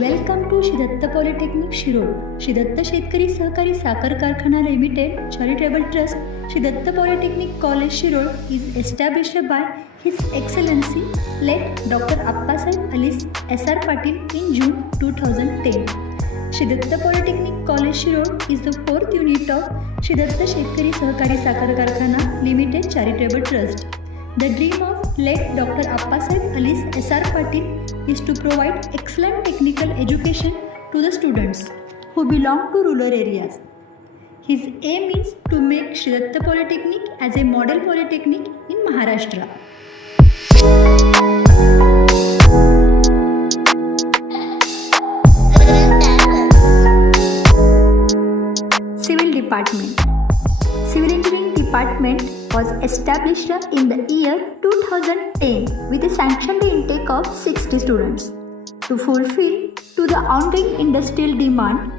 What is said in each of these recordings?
Welcome to Shri Datta polytechnic Shirol. Shri Datta Shetkari Sahakari Sakhar Karkhana limited charitable trust Shri Datta polytechnic college Shirol is established by His Excellency late Dr. Appasaheb Alice S.R. Patil in June 2010. Shri Datta Polytechnic College Shirol is the fourth unit of Shri Datta Shetkari Sahakari Sakar Karkhana Limited Charitable Trust. The dream of late Dr. Appasaheb Alice S.R. Patil is to provide excellent technical education to the students who belong to rural areas. His aim is to make Shri Datta Polytechnic as a model polytechnic in Maharashtra. Civil Department. Civil Engineering Department was established in the year 2010 with a sanctioned intake of 60 students. To fulfill to the ongoing industrial demand,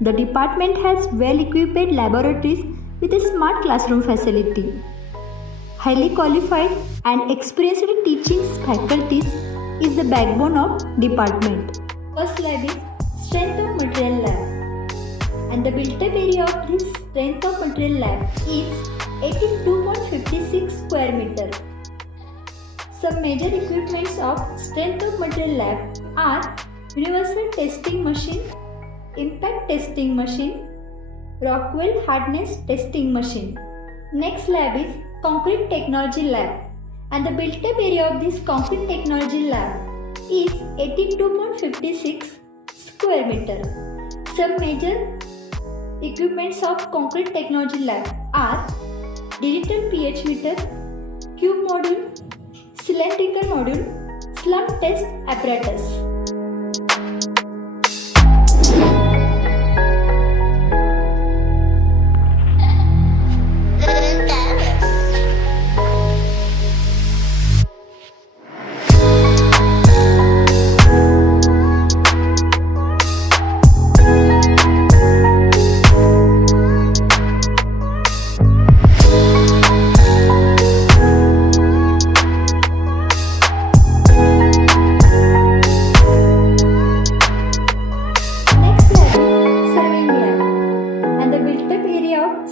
the department has well-equipped laboratories with a smart classroom facility. Highly qualified and experienced teaching faculties is the backbone of department. First lab is Strength of Material Lab. And the built-up area of this Strength of Material Lab is 82.56 square meter. Some major equipments of Strength of Material Lab are Universal Testing Machine, Impact Testing Machine, Rockwell Hardness Testing Machine. Next lab is Concrete Technology Lab. And the built-up area of this Concrete Technology Lab is 82.56 square meter. Some major equipments of Concrete Technology Lab are Digital pH meter, Cube module, Cylindrical module, Slump test apparatus.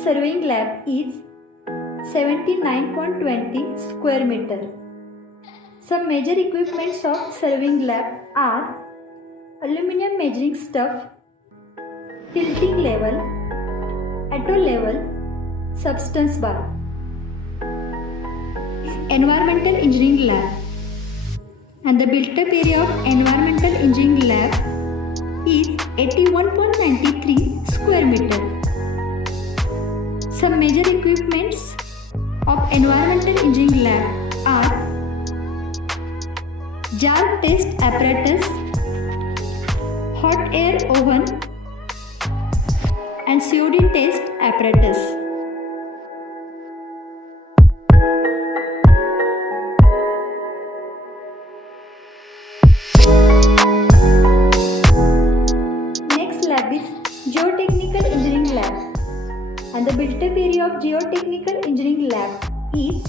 Surveying lab is 79.20 square meter. Some major equipments of surveying lab are aluminum measuring stuff, tilting level, auto level, substance bar. Environmental engineering lab, and the built-up area of environmental engineering lab is 81.93 square meter. Some major equipments of environmental engineering lab are jar test apparatus, hot air oven, and COD test apparatus. Next lab is Geotechnical Engineering Lab. And the built-up area of Geotechnical Engineering Lab is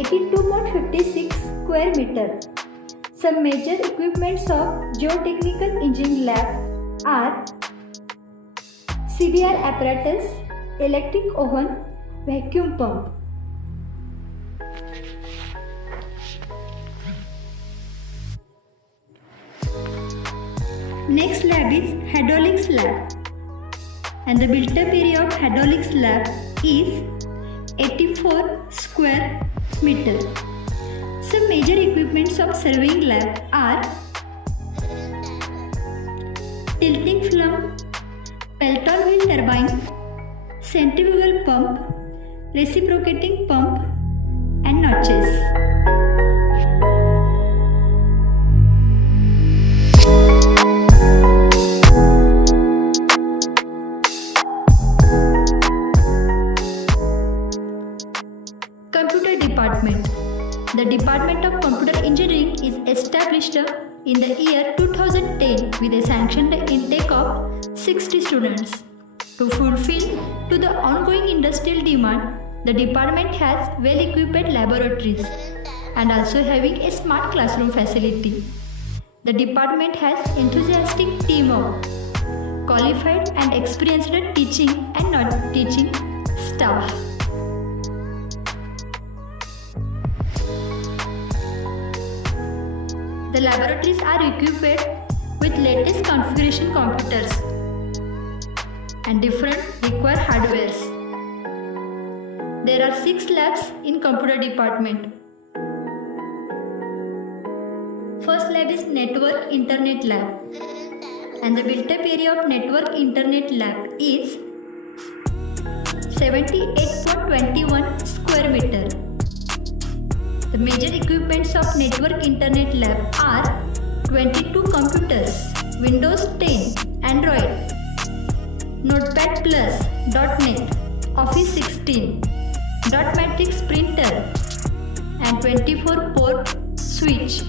82.56 square meter. Some major equipments of Geotechnical Engineering Lab are CBR apparatus, electric oven, vacuum pump. Next lab is Hydraulics Lab. And the built-up area of Hydraulics Lab is 84 square meter. Some major equipments of Surveying Lab are tilting flum, Pelton wheel turbine, centrifugal pump, reciprocating pump, and notches. Computer Department. The Department of Computer Engineering is established in the year 2010 with a sanctioned intake of 60 students. To fulfill to the ongoing industrial demand, the department has well-equipped laboratories and also having a smart classroom facility. The department has enthusiastic team of qualified and experienced teaching and non-teaching staff. The laboratories are equipped with latest configuration computers and different required hardwares. There are 6 labs in computer department. First lab is Network Internet Lab, and the built-up area of Network Internet Lab is 78.21 square meter. The major equipments of Network Internet Lab are 22 computers, Windows 10, Android, Notepad+, .NET, Office 16, dot matrix printer, and 24-port switch.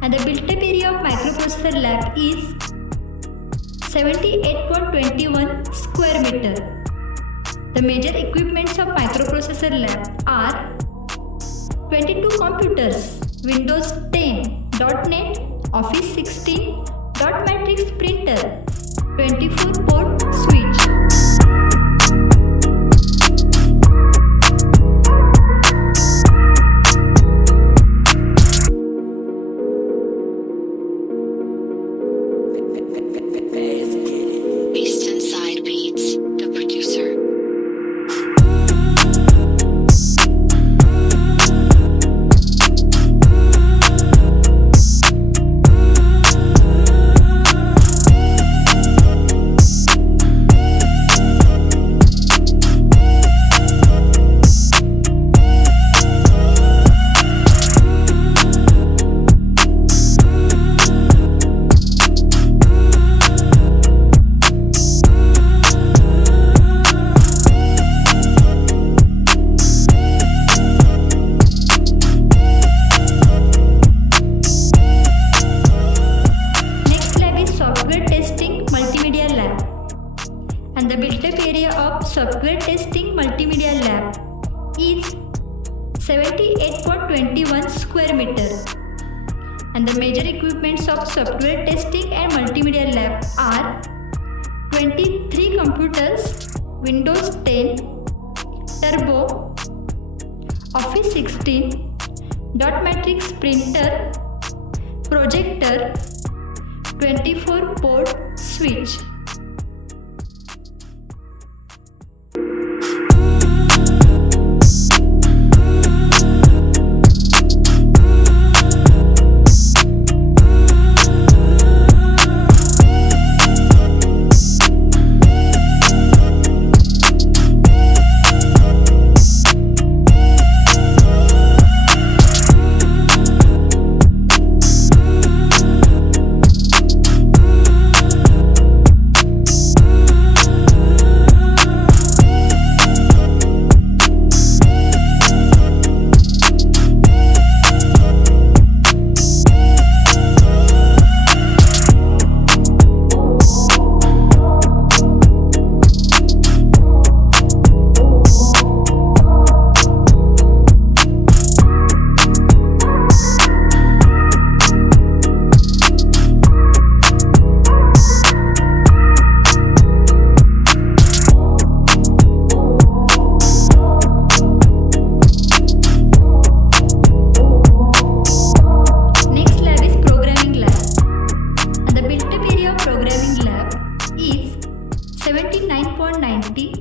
And the built-up area of microprocessor lab is 78.21 square meter. The major equipments of microprocessor lab are 22 computers, Windows 10, .NET, Office 16, dot matrix printer, 24-port switch. And the built-up area of Software Testing Multimedia Lab is 78.21 square meter. And the major equipments of Software Testing and Multimedia Lab are 23 computers, Windows 10, Turbo, Office 16, dot matrix printer, projector, 24-port switch.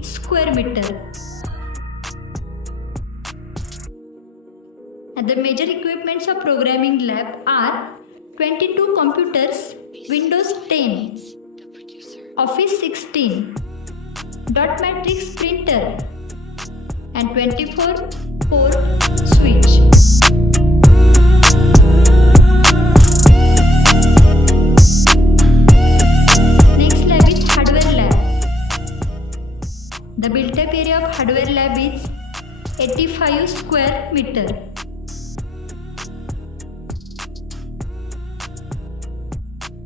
Square meter. And the major equipments of programming lab are 22 computers, Windows 10, Office 16, dot matrix printer, and 24-port switch. Next lab is hardware lab. The built-up area of hardware lab is 85 square meter.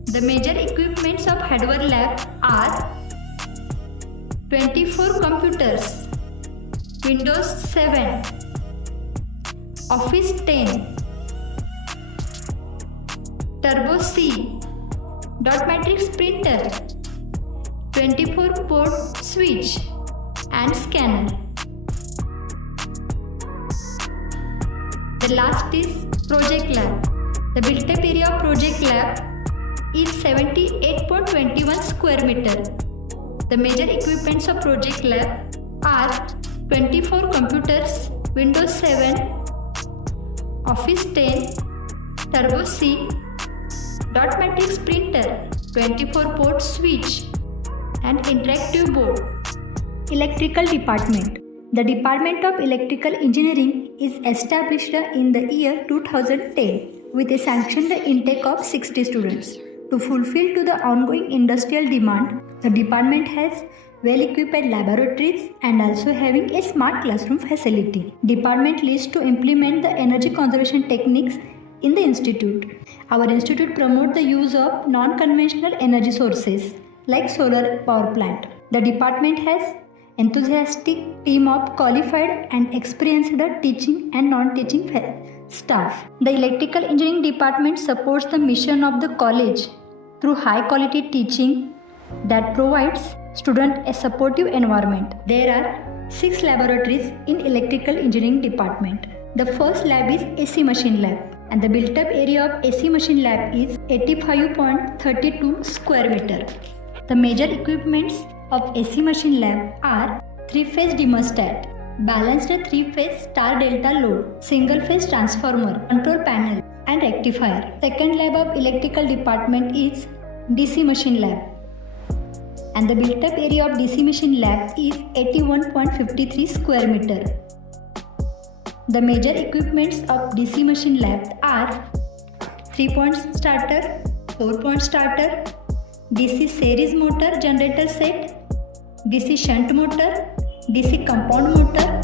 The major equipments of hardware lab are 24 computers, Windows 7, Office 10, Turbo C, dot matrix printer, 24 port switch and scanner. The last is project lab. The built-up area of project lab is 78.21 square meter. The major equipments of project lab are 24 computers, Windows 7, Office 10, Turbo C, dot matrix printer, 24 port switch and interactive board. Electrical department. The Department of Electrical Engineering is established in the year 2010 with a sanctioned intake of 60 students. To fulfill to the ongoing industrial demand, the department has well-equipped laboratories and also having a smart classroom facility. Department leads to implement the energy conservation techniques in the institute. Our institute promotes the use of non-conventional energy sources like solar power plant. The department has enthusiastic team of qualified and experienced teaching and non-teaching staff. The electrical engineering department supports the mission of the college through high quality teaching that provides students a supportive environment. There are 6 laboratories in electrical engineering department. The first lab is AC machine lab and the built up area of AC machine lab is 85.32 square meter. The major equipments of AC machine lab are 3-phase dimmerstat, balanced 3-phase star delta load, single-phase transformer, control panel and rectifier. Second lab of electrical department is DC machine lab and the built-up area of DC machine lab is 81.53 square meter. The major equipments of DC machine lab are 3-point starter, 4-point starter, DC series motor generator set, DC shunt motor, DC compound motor.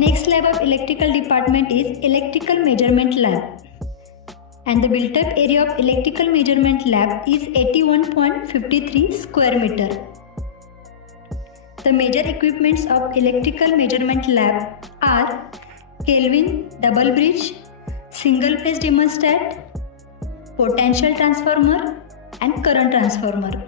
Next lab of electrical department is electrical measurement lab and the built up area of electrical measurement lab is 81.53 square meter. The major equipments of electrical measurement lab are Kelvin double bridge, single phase dimmerstat, potential transformer and current transformer.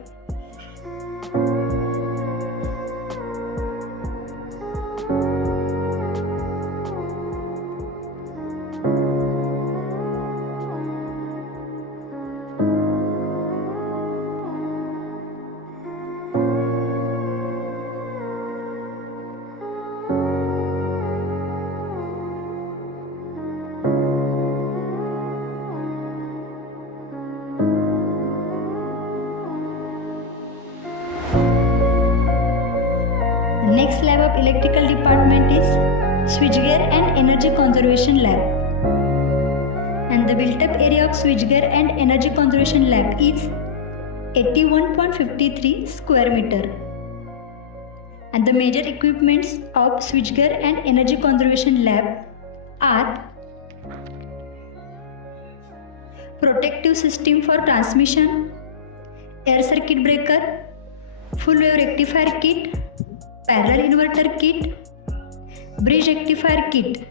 Next lab of electrical department is switchgear and energy conservation lab and the built up area of switchgear and energy conservation lab is 81.53 square meter. And the major equipments of switchgear and energy conservation lab are protective system for transmission, air circuit breaker, full wave rectifier kit, parallel inverter kit, bridge rectifier kit,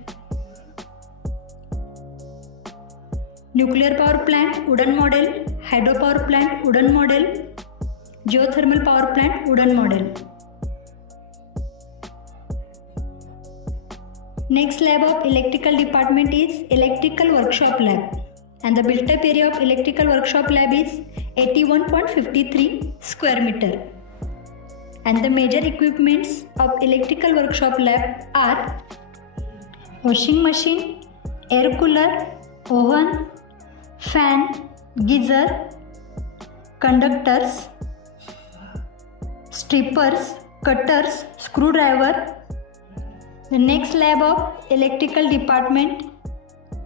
nuclear power plant wooden model, hydropower plant wooden model, geothermal power plant wooden model. Next lab of electrical department is electrical workshop lab, and the built up area of electrical workshop lab is 81.53 square meter. And the major equipments of electrical workshop lab are washing machine, air cooler, oven, fan, geyser, conductors, strippers, cutters, screwdriver. The next lab of electrical department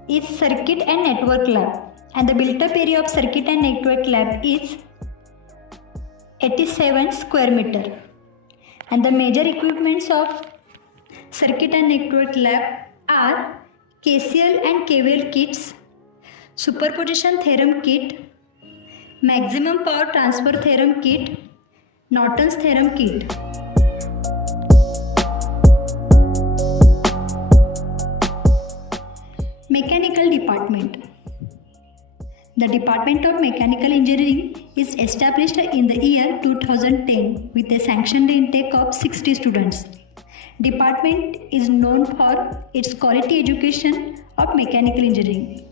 is circuit and network lab, and the built up area of circuit and network lab is 87 square meter. And the major equipments of circuit and network lab are KCL and KVL kits, superposition theorem kit, maximum power transfer theorem kit, Norton's theorem kit. Mechanical department. The Department of Mechanical Engineering is established in the year 2010 with a sanctioned intake of 60 students. Department is known for its quality education of mechanical engineering,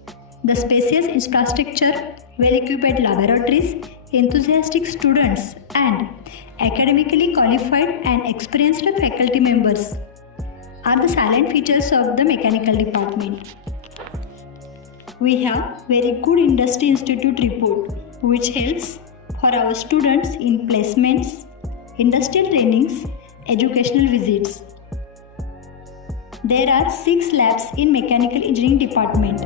the spacious infrastructure, well-equipped laboratories, enthusiastic students, and academically qualified and experienced faculty members are the silent features of the mechanical department. We have very good industry institute report which helps for our students in placements, industrial trainings, educational visits. There are 6 labs in mechanical engineering department.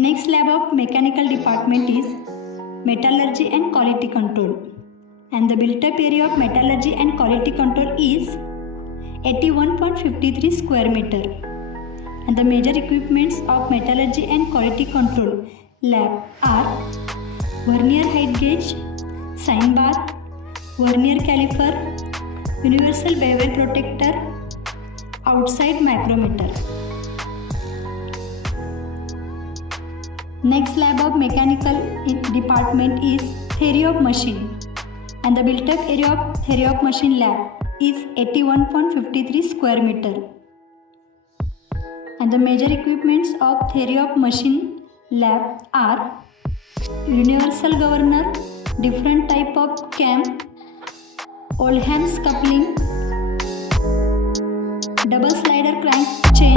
Next lab of mechanical department is metallurgy and quality control, and the built up area of metallurgy and quality control is 81.53 square meter. And the major equipments of metallurgy and quality control lab are vernier height gauge, sine bar, vernier caliper, universal bevel protector, outside micrometer. Next lab of mechanical department is theory of machine, and the built up area of theory of machine lab is 81.53 square meter. And the major equipments of theory of machine lab are universal governor, different type of cam, Oldham's coupling, double slider crank chain,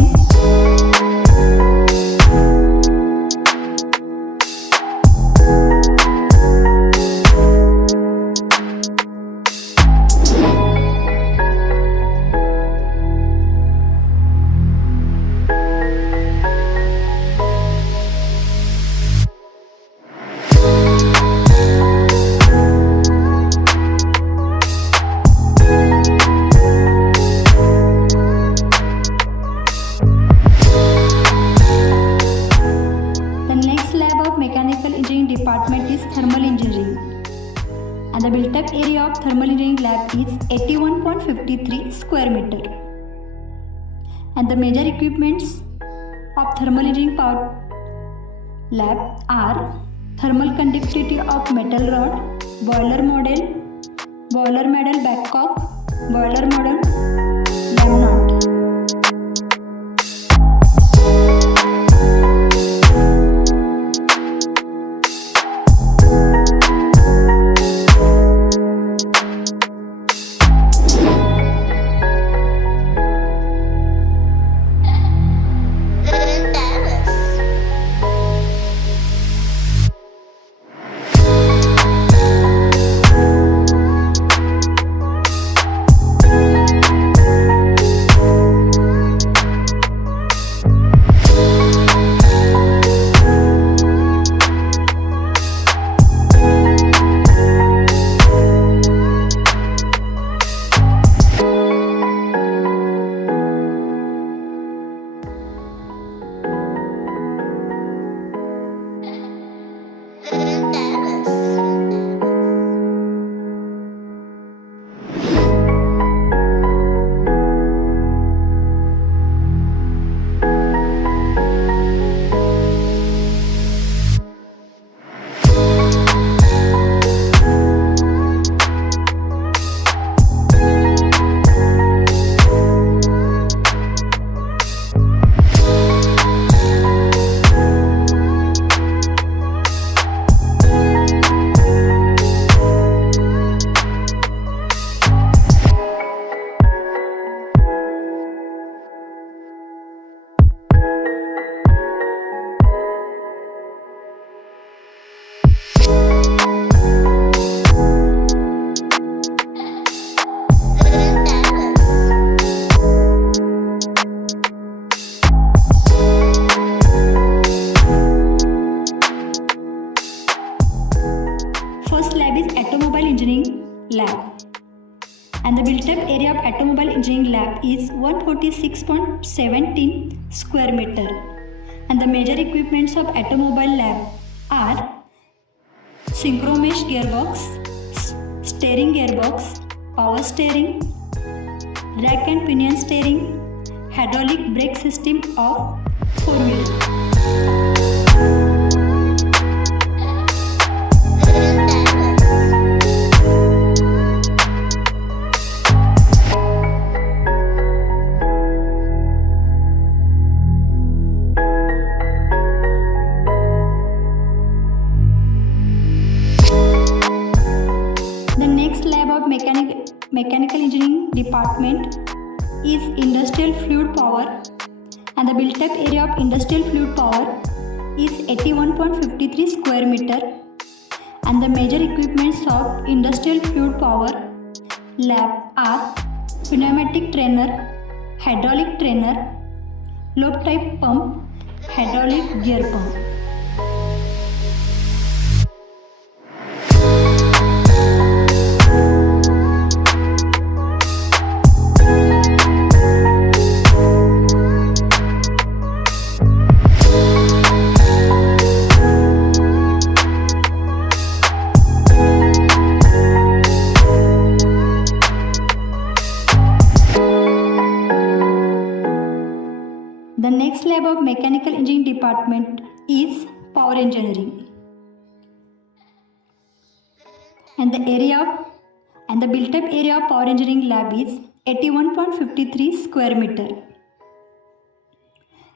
department is thermal engineering, and the built up area of thermal engineering lab is 81.53 square meter. And the major equipments of thermal engineering power lab are thermal conductivity of metal rod, boiler model backcock, boiler model, dam knot. lab is 146.17 square meter, and the major equipments of automobile lab are synchromesh gearbox, steering gearbox, power steering, rack and pinion steering, hydraulic brake system of 4-wheeler. The next lab of mechanical engineering department is industrial fluid power, and the built-up area of industrial fluid power is 81.53 square meter, and the major equipments of industrial fluid power lab are pneumatic trainer, hydraulic trainer, lobe type pump, hydraulic gear pump. The next lab of mechanical engineering department is power engineering, and the built-up area of power engineering lab is 81.53 square meter,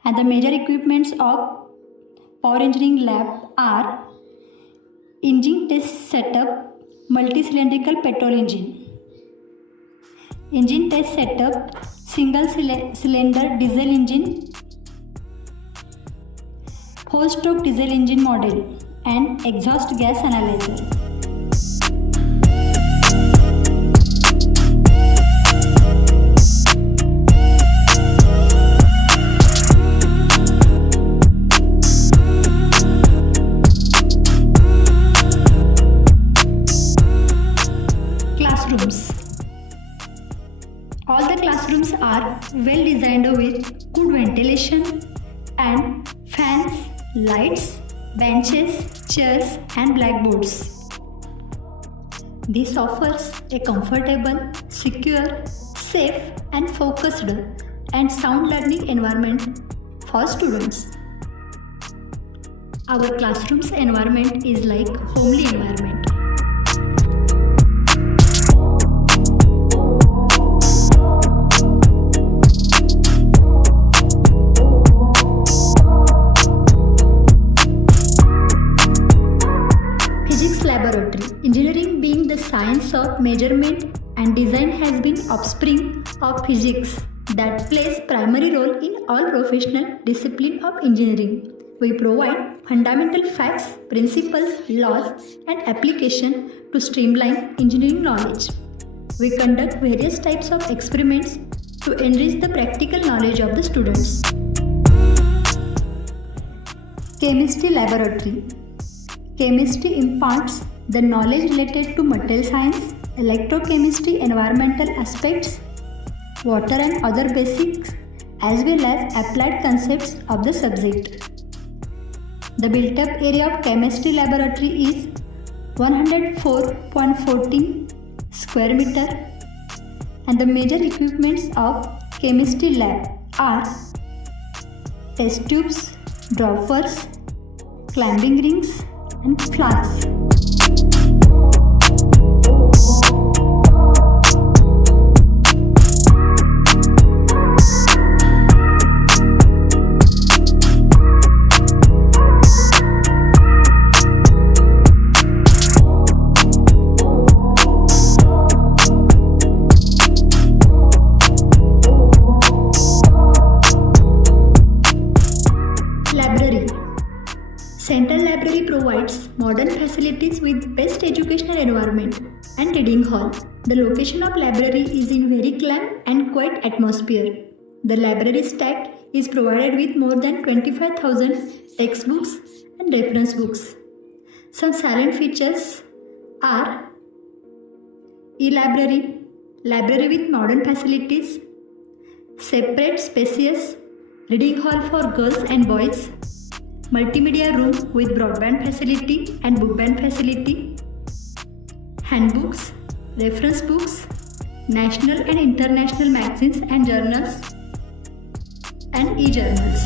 and the major equipments of power engineering lab are engine test setup, multi-cylindrical petrol engine test setup, single cylinder diesel engine, 4-stroke diesel engine model, and exhaust gas analyzer. Classrooms. All the classrooms are well designed with good ventilation and fans, lights, benches, chairs and blackboards. This offers a comfortable, secure, safe and focused and sound learning environment for students. Our classroom's environment is like homely environment. Laboratory. Engineering, being the science of measurement and design, has been offspring of physics that plays primary role in all professional disciplines of engineering. We provide fundamental facts, principles, laws and application to streamline engineering knowledge. We conduct various types of experiments to enrich the practical knowledge of the students. Chemistry laboratory. Chemistry imparts the knowledge related to material science, electrochemistry, environmental aspects, water and other basics, as well as applied concepts of the subject. The built-up area of chemistry laboratory is 104.14 square meter, and the major equipments of chemistry lab are test tubes, droppers, climbing rings and flasks. Library. Central Library provides modern facilities with best educational environment and reading hall. The location of library is in very calm and quiet atmosphere. The library stack is provided with more than 25,000 textbooks and reference books. Some silent features are e-library, library with modern facilities, separate spacious reading hall for girls and boys, multimedia room with broadband facility and book band facility, handbooks, reference books, national and international magazines and journals, and e-journals.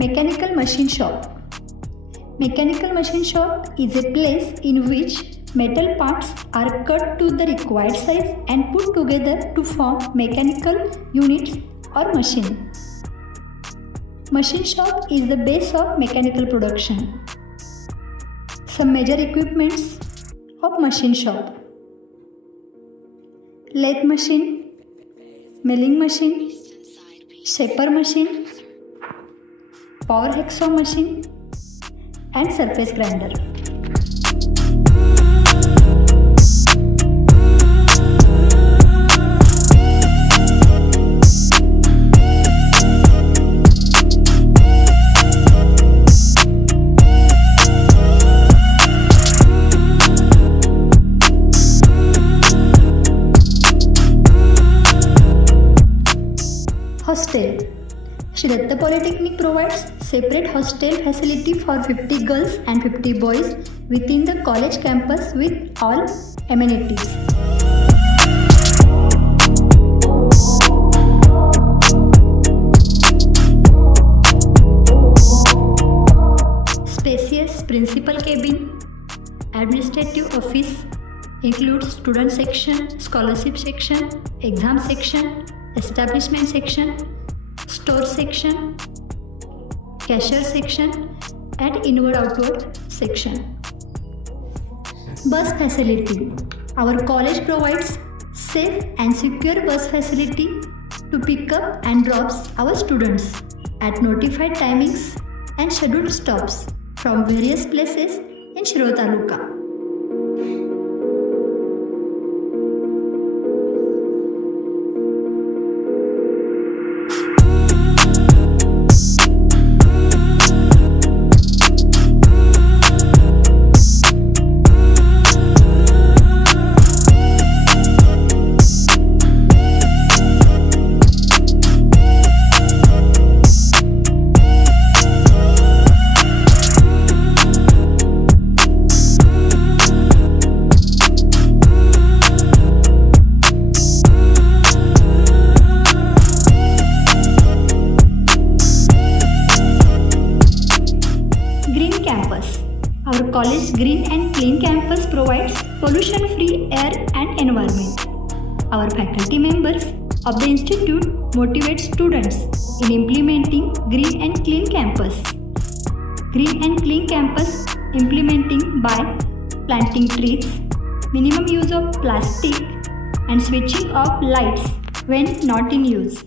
Mechanical machine shop. Mechanical machine shop is a place in which metal parts are cut to the required size and put together to form mechanical units or machine. Machine shop is the base of mechanical production. Some major equipments of machine shop: lathe machine, milling machine, shaper machine, power hacksaw machine, and surface grinder. Hostel. Shri Datta Polytechnic provides separate hostel facility for 50 girls and 50 boys within the college campus with all amenities. Spacious principal cabin, administrative office, includes student section, scholarship section, exam section, establishment section, store section, cashier section, and inward-outward section. Bus facility. Our college provides safe and secure bus facility to pick up and drops our students at notified timings and scheduled stops from various places in Shirur Taluka. Our college Green and Clean Campus provides pollution-free air and environment. Our faculty members of the institute motivate students in implementing Green and Clean Campus. Green and Clean Campus implementing by planting trees, minimum use of plastic, and switching off lights when not in use.